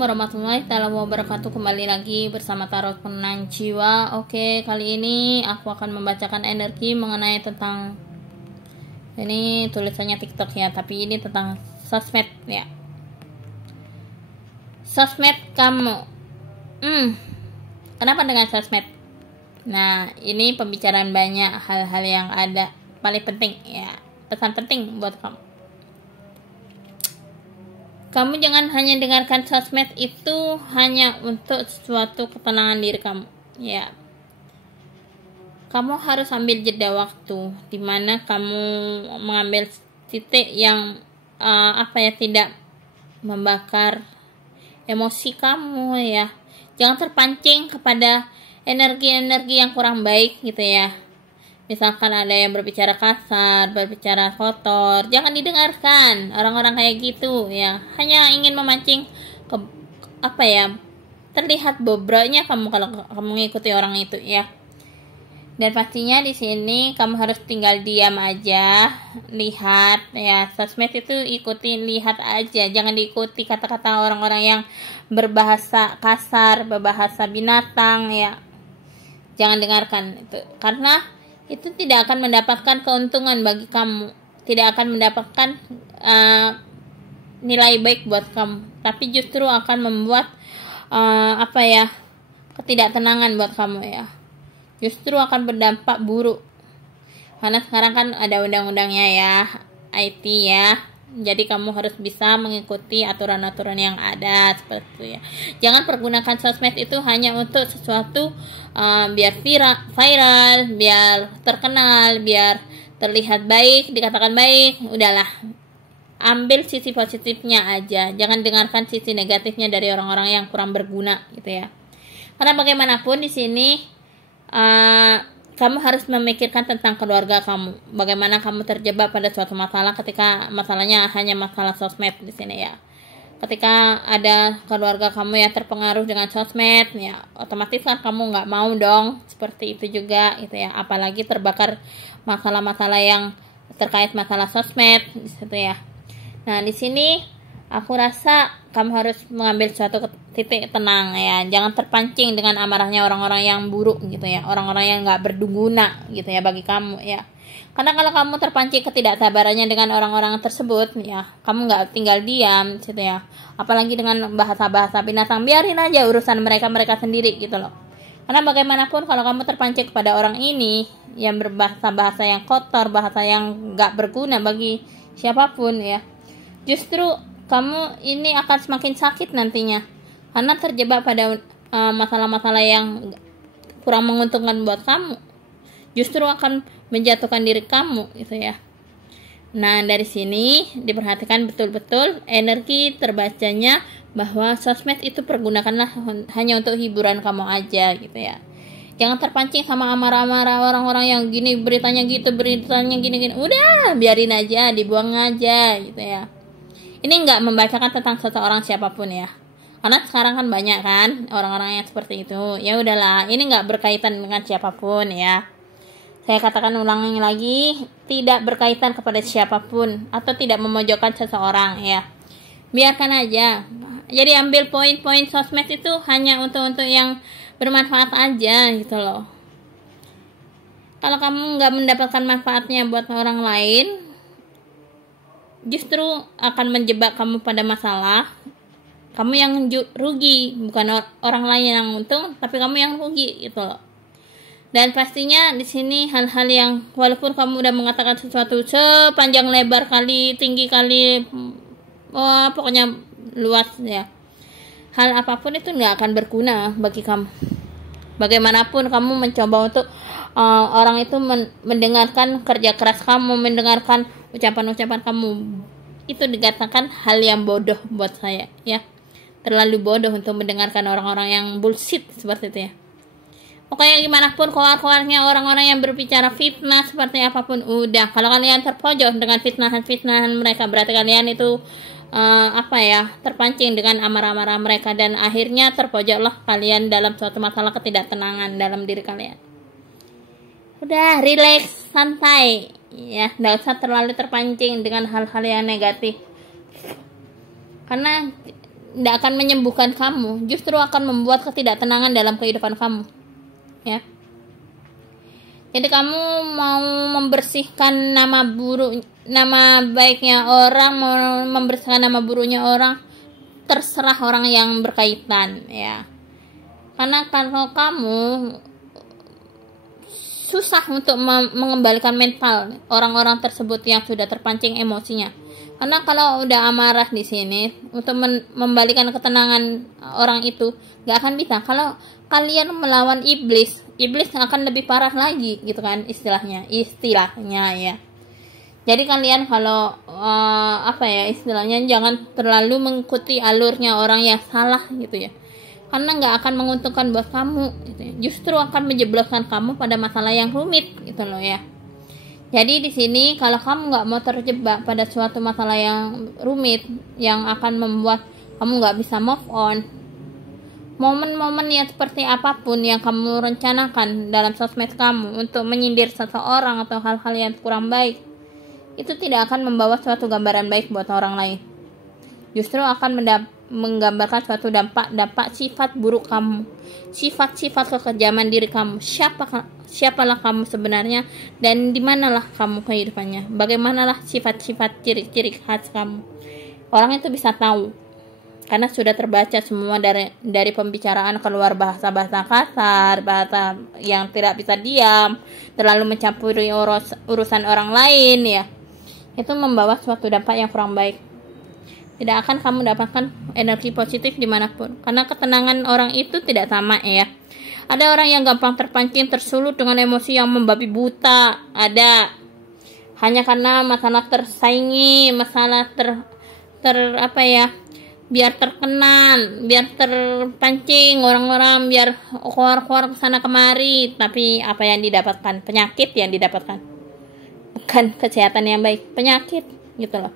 Assalamualaikum warahmatullahi wabarakatuh. Kembali lagi bersama Tarot Penenang Jiwa. Oke, kali ini aku akan membacakan energi mengenai tentang, ini tulisannya TikTok ya, tapi ini tentang sosmed ya. Sosmed kamu. Kenapa dengan sosmed? Nah, ini pembicaraan banyak hal-hal yang ada. Paling penting ya, pesan penting buat kamu. Kamu jangan hanya dengarkan sosmed itu hanya untuk suatu ketenangan diri kamu, ya. Kamu harus ambil jeda waktu, dimana kamu mengambil titik yang tidak membakar emosi kamu, ya. Jangan terpancing kepada energi-energi yang kurang baik, gitu ya. Misalkan ada yang berbicara kasar, berbicara kotor, jangan didengarkan. Orang-orang kayak gitu ya, hanya ingin memancing terlihat bobroknya kamu kalau kamu mengikuti orang itu ya. Dan pastinya di sini kamu harus tinggal diam aja, lihat ya. Sosmed itu ikuti, lihat aja, jangan diikuti kata-kata orang-orang yang berbahasa kasar, berbahasa binatang ya. Jangan dengarkan itu, karena itu tidak akan mendapatkan keuntungan bagi kamu, tidak akan mendapatkan nilai baik buat kamu, tapi justru akan membuat ketidaktenangan buat kamu ya. Justru akan berdampak buruk, karena sekarang kan ada undang-undangnya ya, IT ya. Jadi kamu harus bisa mengikuti aturan-aturan yang ada seperti itu ya. Jangan pergunakan sosmed itu hanya untuk sesuatu biar viral, biar terkenal, biar terlihat baik, dikatakan baik. Udahlah, ambil sisi positifnya aja. Jangan dengarkan sisi negatifnya dari orang-orang yang kurang berguna gitu ya. Karena bagaimanapun di sini kamu harus memikirkan tentang keluarga kamu. Bagaimana kamu terjebak pada suatu masalah ketika masalahnya hanya masalah sosmed di sini ya. Ketika ada keluarga kamu yang terpengaruh dengan sosmed ya, otomatis kan kamu nggak mau dong seperti itu juga gitu ya. Apalagi terbakar masalah-masalah yang terkait masalah sosmed gitu ya. Nah, di sini aku rasa kamu harus mengambil suatu titik tenang ya. Jangan terpancing dengan amarahnya orang-orang yang buruk gitu ya. Orang-orang yang gak berguna gitu ya bagi kamu ya. Karena kalau kamu terpancing ketidaksabarannya dengan orang-orang tersebut ya, kamu gak tinggal diam gitu ya. Apalagi dengan bahasa-bahasa binatang, biarin aja urusan mereka sendiri gitu loh. Karena bagaimanapun kalau kamu terpancing kepada orang ini yang berbahasa-bahasa yang kotor, bahasa yang gak berguna bagi siapapun ya, justru kamu ini akan semakin sakit nantinya, karena terjebak pada masalah-masalah yang kurang menguntungkan buat kamu, justru akan menjatuhkan diri kamu gitu ya. Nah, dari sini diperhatikan betul-betul energi terbacanya bahwa sosmed itu pergunakanlah hanya untuk hiburan kamu aja gitu ya. Jangan terpancing sama amarah-amarah orang-orang yang gini, beritanya gitu, beritanya gini-gini. Udah, biarin aja, dibuang aja gitu ya. Ini nggak membacakan tentang seseorang siapapun ya, karena sekarang kan banyak kan orang-orang yang seperti itu. Ya udahlah, ini nggak berkaitan dengan siapapun ya. Saya katakan ulangi lagi, tidak berkaitan kepada siapapun atau tidak memojokkan seseorang ya. Biarkan aja. Jadi ambil poin-poin sosmed itu hanya untuk yang bermanfaat aja gitu loh. Kalau kamu nggak mendapatkan manfaatnya buat orang lain, justru akan menjebak kamu pada masalah. Kamu yang rugi, bukan orang lain yang untung, tapi kamu yang rugi gitu loh. Dan pastinya di sini hal-hal yang walaupun kamu udah mengatakan sesuatu sepanjang lebar kali, tinggi kali, pokoknya luas ya, hal apapun itu nggak akan berguna bagi kamu. Bagaimanapun kamu mencoba untuk orang itu mendengarkan kerja keras kamu, mendengarkan ucapan-ucapan kamu, itu dikatakan hal yang bodoh buat saya ya. Terlalu bodoh untuk mendengarkan orang-orang yang bullshit seperti itu ya. Pokoknya gimana pun keluar-keluarnya orang-orang yang berbicara fitnah seperti apapun, udah, kalau kalian terpojok dengan fitnahan mereka, berarti kalian itu terpancing dengan amarah-amarah mereka, dan akhirnya terpojoklah kalian dalam suatu masalah ketidaktenangan dalam diri kalian. Udah, relax, santai ya, nggak usah terlalu terpancing dengan hal-hal yang negatif, karena tidak akan menyembuhkan kamu, justru akan membuat ketidaktenangan dalam kehidupan kamu, ya. Jadi kamu mau membersihkan nama baiknya orang, mau membersihkan nama buruknya orang, terserah orang yang berkaitan, ya. Karena kalau kamu susah untuk mengembalikan mental orang-orang tersebut yang sudah terpancing emosinya. Karena kalau udah amarah di sini, untuk membalikan ketenangan orang itu gak akan bisa. Kalau kalian melawan iblis akan lebih parah lagi, gitu kan istilahnya ya. Jadi kalian kalau istilahnya jangan terlalu mengikuti alurnya orang yang salah, gitu ya. Karena nggak akan menguntungkan buat kamu, gitu ya. Justru akan menjebloskan kamu pada masalah yang rumit, gitu loh ya. Jadi di sini kalau kamu nggak mau terjebak pada suatu masalah yang rumit, yang akan membuat kamu nggak bisa move on, momen-momen yang seperti apapun yang kamu rencanakan dalam sosmed kamu untuk menyindir seseorang atau hal-hal yang kurang baik, itu tidak akan membawa suatu gambaran baik buat orang lain. Justru akan menggambarkan suatu dampak sifat buruk kamu, sifat-sifat kekejaman diri kamu. Siapalah kamu sebenarnya, dan di manalah kamu kehidupannya, bagaimanalah sifat-sifat ciri-ciri khas kamu. Orang itu bisa tahu karena sudah terbaca semua dari pembicaraan keluar, bahasa-bahasa kasar, bahasa yang tidak bisa diam, terlalu mencampuri urusan orang lain, ya. Itu membawa suatu dampak yang kurang baik. Tidak akan kamu dapatkan energi positif dimanapun, karena ketenangan orang itu tidak sama, ya. Ada orang yang gampang terpancing, tersulut dengan emosi yang membabi buta. Ada hanya karena masalah tersaingi, masalah biar terkenal, biar terpancing orang-orang, biar keluar kesana kemari. Tapi apa yang didapatkan? Penyakit yang didapatkan, bukan kesehatan yang baik, penyakit, gitu loh.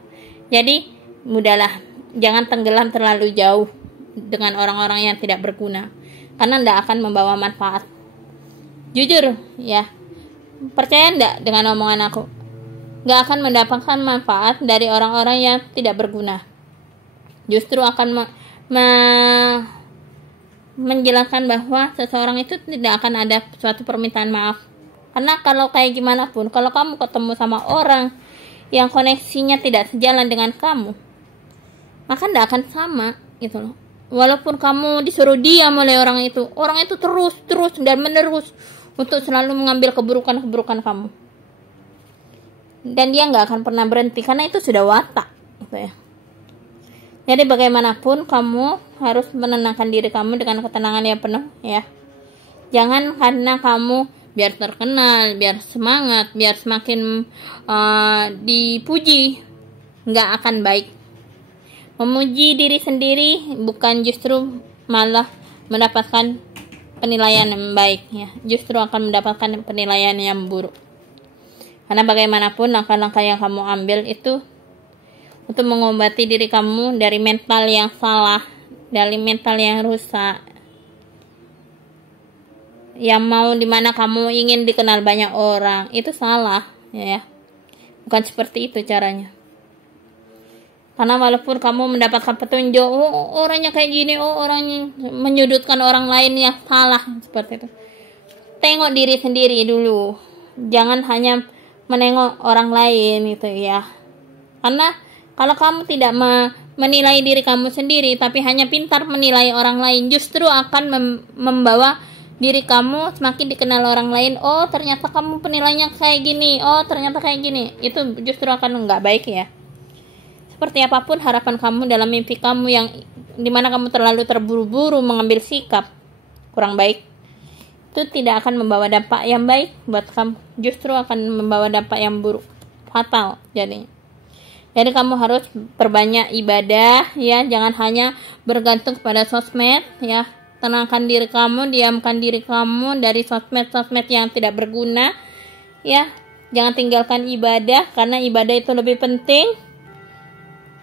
Jadi mudahlah, jangan tenggelam terlalu jauh dengan orang-orang yang tidak berguna, karena tidak akan membawa manfaat. Jujur ya, percaya tidak dengan omongan aku? Gak akan mendapatkan manfaat dari orang-orang yang tidak berguna. Justru akan menjelaskan bahwa seseorang itu tidak akan ada suatu permintaan maaf. Karena kalau kayak gimana pun, kalau kamu ketemu sama orang yang koneksinya tidak sejalan dengan kamu, maka tidak akan sama, gitu loh. Walaupun kamu disuruh diam oleh orang itu terus dan menerus untuk selalu mengambil keburukan kamu, dan dia nggak akan pernah berhenti, karena itu sudah watak, gitu ya. Jadi bagaimanapun kamu harus menenangkan diri kamu dengan ketenangan yang penuh, ya. Jangan karena kamu biar terkenal, biar semangat, biar semakin dipuji, nggak akan baik. Memuji diri sendiri bukan justru malah mendapatkan penilaian yang baik, ya. Justru akan mendapatkan penilaian yang buruk. Karena bagaimanapun langkah-langkah yang kamu ambil itu untuk mengobati diri kamu dari mental yang salah, dari mental yang rusak, yang mau dimana kamu ingin dikenal banyak orang, itu salah, ya. Bukan seperti itu caranya. Karena walaupun kamu mendapatkan petunjuk, orangnya kayak gini, orangnya menyudutkan orang lain, yang salah seperti itu. Tengok diri sendiri dulu, jangan hanya menengok orang lain, itu ya. Karena kalau kamu tidak menilai diri kamu sendiri, tapi hanya pintar menilai orang lain, justru akan membawa diri kamu semakin dikenal orang lain. Oh, ternyata kamu penilainya kayak gini, oh ternyata kayak gini. Itu justru akan nggak baik, ya. Seperti apapun harapan kamu dalam mimpi kamu yang dimana kamu terlalu terburu-buru mengambil sikap kurang baik, itu tidak akan membawa dampak yang baik buat kamu, justru akan membawa dampak yang buruk, fatal jadinya. Jadi kamu harus perbanyak ibadah, ya. Jangan hanya bergantung pada sosmed, ya. Tenangkan diri kamu, diamkan diri kamu dari sosmed yang tidak berguna, ya. Jangan tinggalkan ibadah, karena ibadah itu lebih penting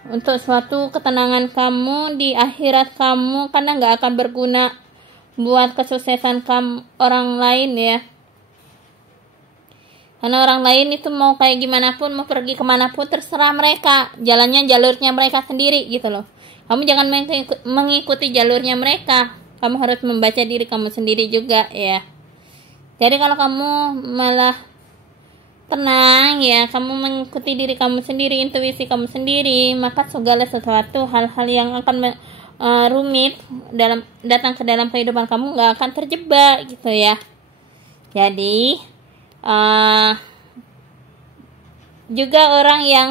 untuk suatu ketenangan kamu di akhirat kamu, karena gak akan berguna buat kesuksesan kamu orang lain, ya. Karena orang lain itu mau kayak gimana pun, mau pergi kemana pun, terserah mereka, jalurnya mereka sendiri, gitu loh. Kamu jangan mengikuti jalurnya mereka. Kamu harus membaca diri kamu sendiri juga ya. Jadi kalau kamu malah tenang ya, kamu mengikuti diri kamu sendiri, intuisi kamu sendiri, maka segala sesuatu hal-hal yang akan rumit datang ke dalam kehidupan kamu nggak akan terjebak gitu ya. Jadi juga orang yang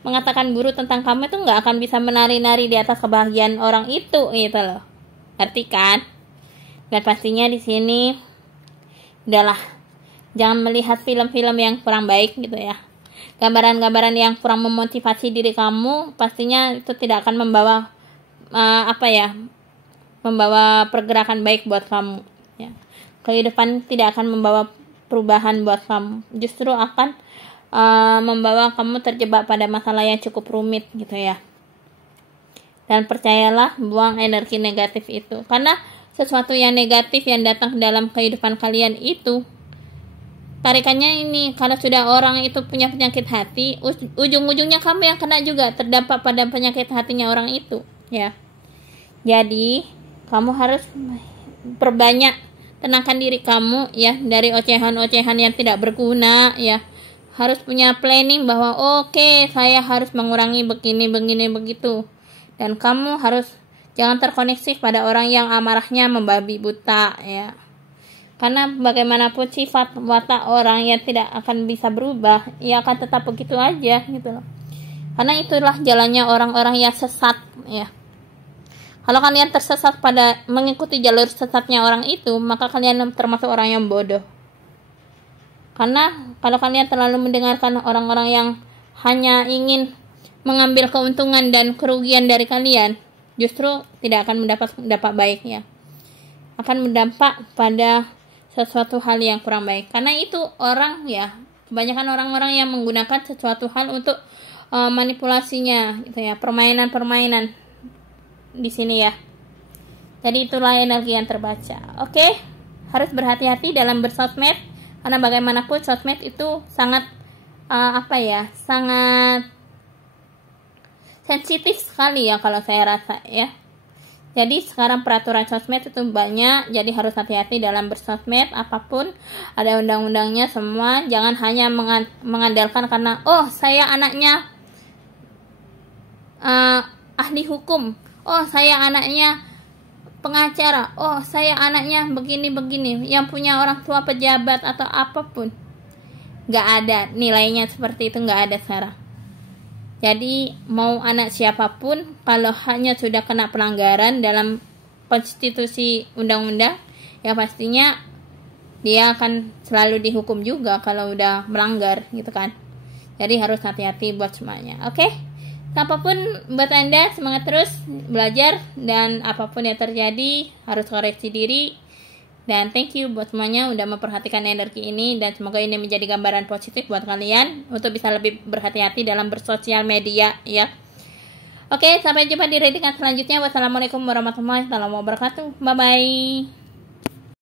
mengatakan buruk tentang kamu itu nggak akan bisa menari-nari di atas kebahagiaan orang itu gitu loh. Ngerti kan? Dan pastinya di sini udahlah, jangan melihat film-film yang kurang baik gitu ya. Gambaran-gambaran yang kurang memotivasi diri kamu pastinya itu tidak akan membawa membawa pergerakan baik buat kamu ya. Kehidupan tidak akan membawa perubahan buat kamu, justru akan membawa kamu terjebak pada masalah yang cukup rumit gitu ya. Dan percayalah, buang energi negatif itu, karena sesuatu yang negatif yang datang dalam kehidupan kalian itu tarikannya ini, karena sudah orang itu punya penyakit hati, ujung-ujungnya kamu yang kena juga, terdampak pada penyakit hatinya orang itu ya. Jadi kamu harus perbanyak tenangkan diri kamu ya dari ocehan-ocehan yang tidak berguna ya. Harus punya planning bahwa oke, saya harus mengurangi begini begitu. Dan kamu harus jangan terkoneksi pada orang yang amarahnya membabi buta ya. Karena bagaimanapun sifat watak orang yang tidak akan bisa berubah, ya akan tetap begitu aja gitu loh. Karena itulah jalannya orang-orang yang sesat ya. Kalau kalian tersesat pada mengikuti jalur sesatnya orang itu, maka kalian termasuk orang yang bodoh. Karena kalau kalian terlalu mendengarkan orang-orang yang hanya ingin mengambil keuntungan dan kerugian dari kalian, justru tidak akan mendapat baik ya. Akan berdampak pada sesuatu hal yang kurang baik. Karena itu orang ya, kebanyakan orang-orang yang menggunakan sesuatu hal untuk manipulasinya gitu ya, permainan-permainan di sini ya. Jadi itulah energi yang terbaca. Oke, harus berhati-hati dalam bersosmed. Karena bagaimanapun sosmed itu sangat sangat sensitif sekali ya kalau saya rasa ya. Jadi sekarang peraturan sosmed itu banyak, jadi harus hati-hati dalam bersosmed. Apapun ada undang-undangnya semua. Jangan hanya mengandalkan karena saya anaknya ahli hukum, saya anaknya pengacara, saya anaknya begini, yang punya orang tua pejabat atau apapun. Gak ada nilainya seperti itu, gak ada sekarang. Jadi mau anak siapapun, kalau hanya sudah kena pelanggaran dalam konstitusi undang-undang, ya pastinya dia akan selalu dihukum juga kalau udah melanggar gitu kan. Jadi harus hati-hati buat semuanya. Oke? Apapun buat Anda, semangat terus belajar, dan apapun yang terjadi harus koreksi diri. Dan thank you buat semuanya udah memperhatikan energi ini, dan semoga ini menjadi gambaran positif buat kalian untuk bisa lebih berhati-hati dalam bersosial media ya. Oke, sampai jumpa di readingan selanjutnya. Wassalamualaikum warahmatullahi wabarakatuh. Bye bye.